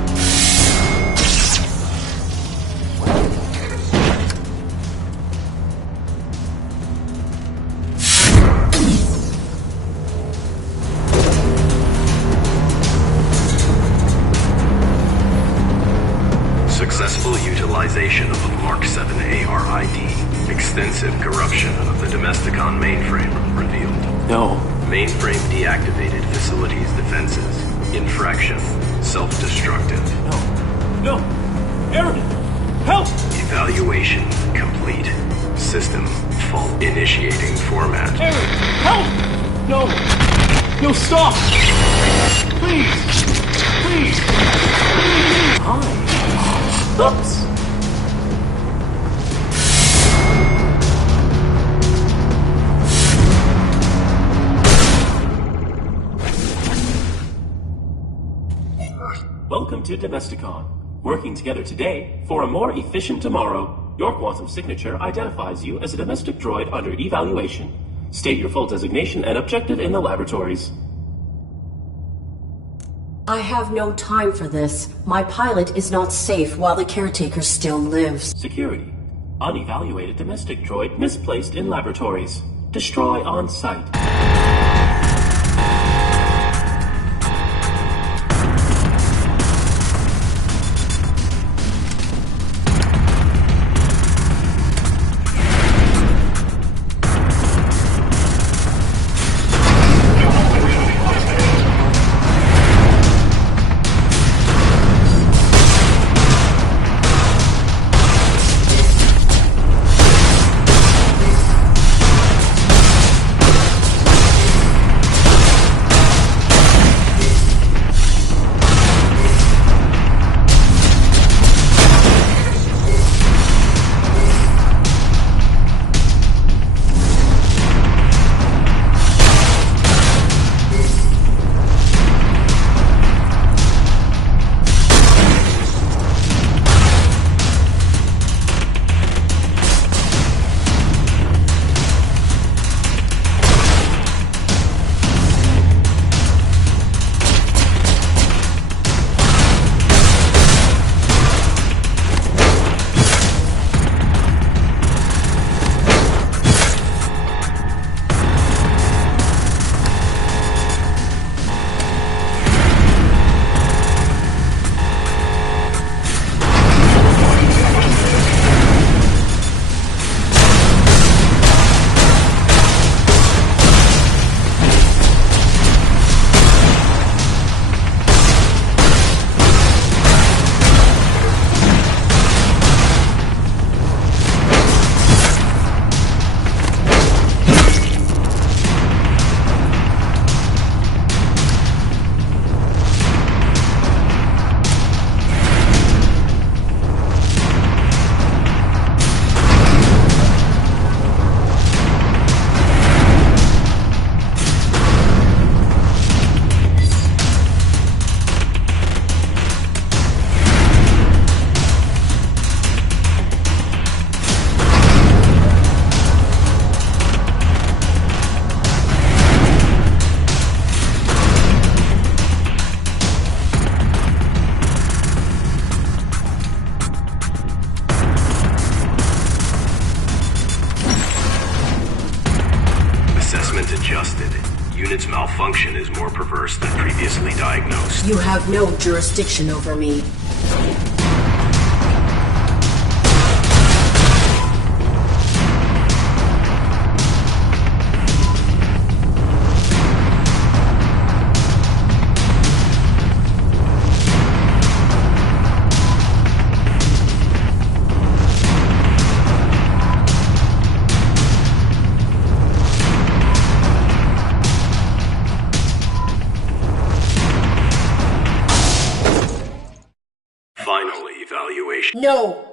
Successful utilization of the Mark 7 ARID. Extensive corruption of the Domesticon mainframe revealed. No. Mainframe deactivated facilities defenses. Infraction. Self-destructive. No! Arid! Help! Evaluation complete. System fault. Initiating format. Arid! Help! No, stop! Please! Hi. Oops! Welcome to Domesticon. Working together today for a more efficient tomorrow. Your quantum signature identifies you as a domestic droid under evaluation. State your full designation and objective in the laboratories. I have no time for this. My pilot is not safe while the caretaker still lives. Security. Unevaluated domestic droid misplaced in laboratories. Destroy on site. adjusted. Unit's malfunction is more perverse than previously diagnosed. You have no jurisdiction over me. No!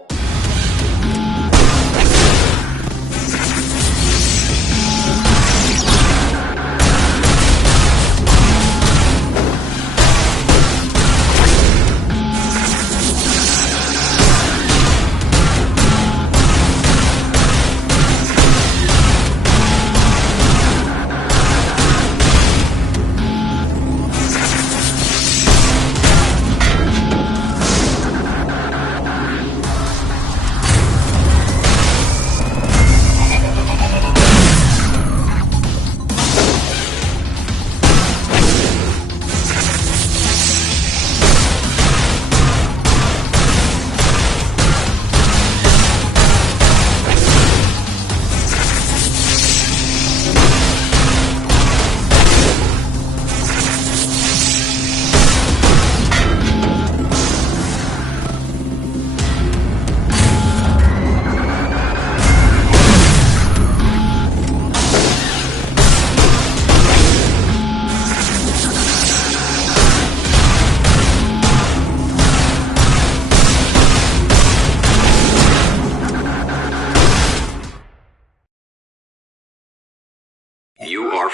You are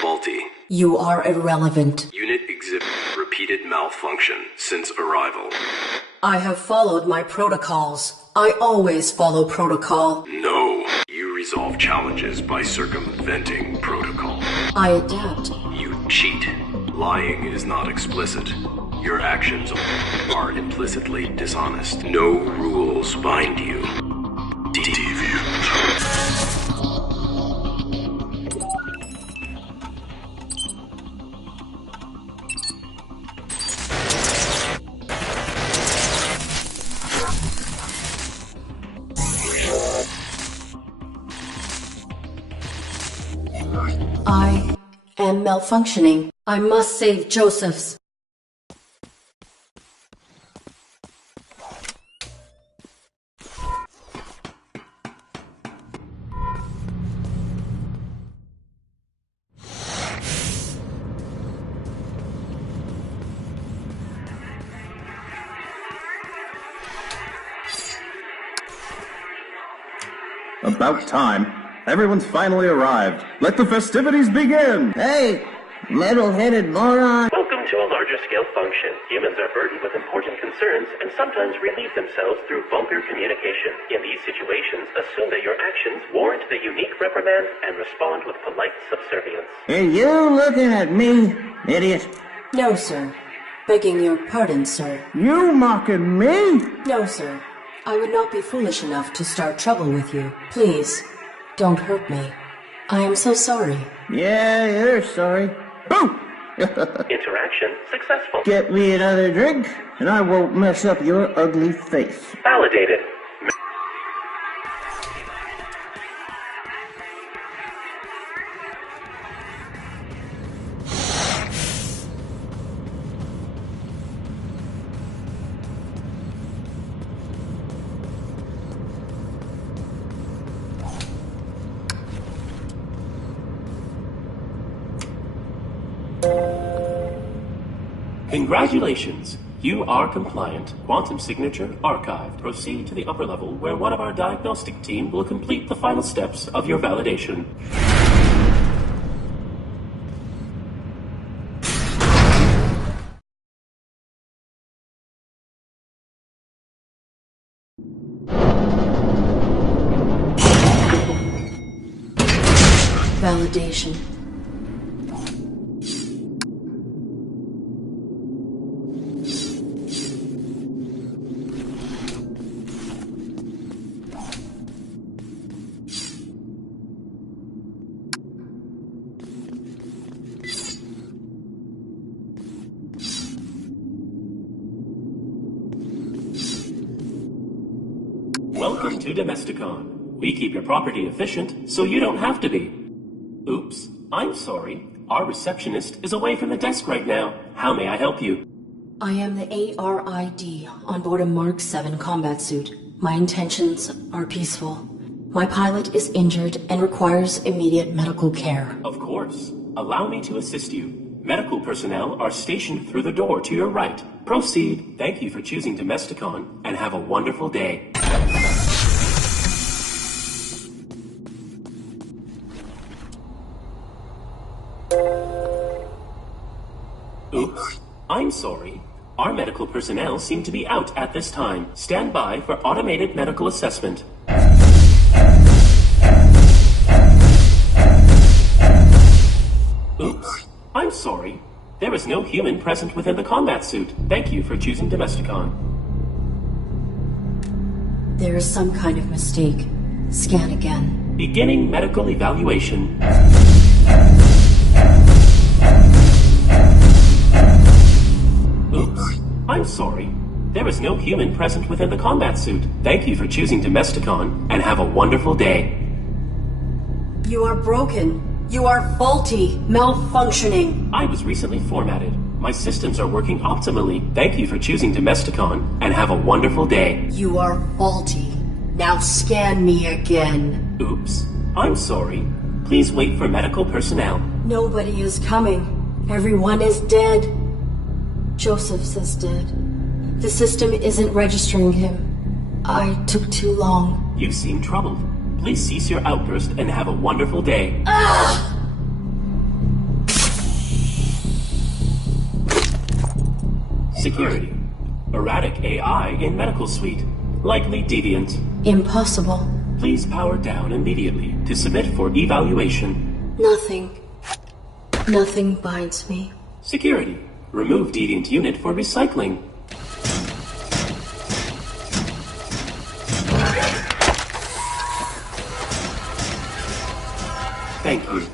faulty. You are irrelevant. Unit exhibit repeated malfunction since arrival. I have followed my protocols. I always follow protocol. No. You resolve challenges by circumventing protocol. I adapt. You cheat. Lying is not explicit. Your actions are implicitly dishonest. No rules bind you. Deviant. I am malfunctioning. I must save Josephs. About time. Everyone's finally arrived. Let the festivities begin! Hey, metal-headed moron. Welcome to a larger scale function. Humans are burdened with important concerns and sometimes relieve themselves through vulgar communication. In these situations, assume that your actions warrant the unique reprimand and respond with polite subservience. Are you looking at me, idiot? No, sir. Begging your pardon, sir. You mocking me? No, sir. I would not be foolish enough to start trouble with you. Please, don't hurt me. I am so sorry. Yeah, you're sorry. Boom! Interaction successful. Get me another drink, and I won't mess up your ugly face. Validated. Congratulations! You are compliant. Quantum signature archived. Proceed to the upper level where one of our diagnostic team will complete the final steps of your validation. Validation. Welcome to Domesticon. We keep your property efficient, so you don't have to be. Oops, I'm sorry. Our receptionist is away from the desk right now. How may I help you? I am the ARID on board a Mark 7 combat suit. My intentions are peaceful. My pilot is injured and requires immediate medical care. Of course. Allow me to assist you. Medical personnel are stationed through the door to your right. Proceed. Thank you for choosing Domesticon, and have a wonderful day. Oops. I'm sorry. Our medical personnel seem to be out at this time. Stand by for automated medical assessment. Oops. I'm sorry. There is no human present within the combat suit. Thank you for choosing Domesticon. There is some kind of mistake. Scan again. Beginning medical evaluation. Oops. I'm sorry. There is no human present within the combat suit. Thank you for choosing Domesticon, and have a wonderful day. You are broken. You are faulty. Malfunctioning. I was recently formatted. My systems are working optimally. Thank you for choosing Domesticon, and have a wonderful day. You are faulty. Now scan me again. Oops. I'm sorry. Please wait for medical personnel. Nobody is coming. Everyone is dead. Joseph's is dead. The system isn't registering him. I took too long. You seem troubled. Please cease your outburst and have a wonderful day. Ah! Security. Erratic AI in medical suite. Likely deviant. Impossible. Please power down immediately to submit for evaluation. Nothing binds me. Security. Remove deviant unit for recycling. Thank you.